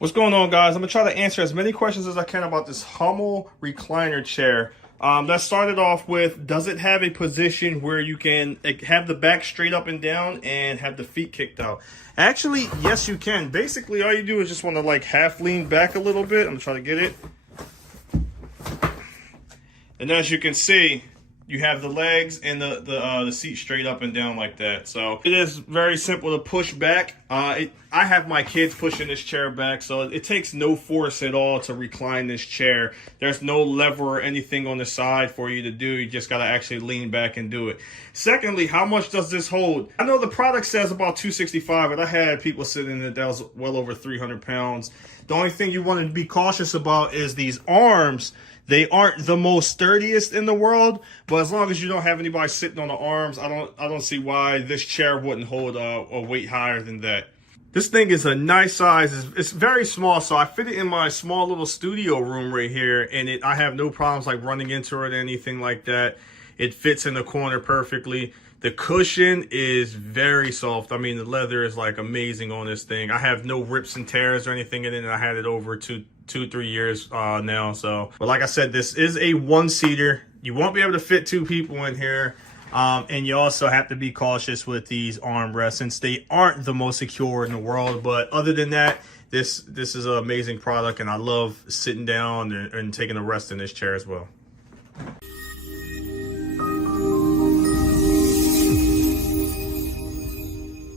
What's going on, guys? I'm gonna try to answer as many questions as I can about this Homall recliner chair. That started off with, does it have a position where you can have the back straight up and down and have the feet kicked out? Actually, yes, you can. Basically, all you do is just want to like half lean back a little bit. I'm gonna try to get it. And as you can see, you have the legs and the seat straight up and down like that. So it is very simple to push back. I have my kids pushing this chair back, so it takes no force at all to recline this chair. There's no lever or anything on the side for you to do. You just got to actually lean back and do it. Secondly, how much does this hold? I know the product says about 265, but I had people sitting in it that was well over 300 pounds. The only thing you want to be cautious about is these arms. They aren't the most sturdiest in the world, but as long as you don't have anybody sitting on the arms, I don't see why this chair wouldn't hold a weight higher than that. This thing is a nice size. It's very small, so I fit it in my small little studio room right here, and I have no problems like running into it or anything like that. It fits in the corner perfectly. The cushion is very soft. I mean, the leather is like amazing on this thing. I have no rips and tears or anything in it, and I had it over 2-3 years now. So, but like I said, this is a one-seater. You won't be able to fit two people in here. And you also have to be cautious with these armrests since they aren't the most secure in the world. But other than that, this is an amazing product, and I love sitting down and taking a rest in this chair as well.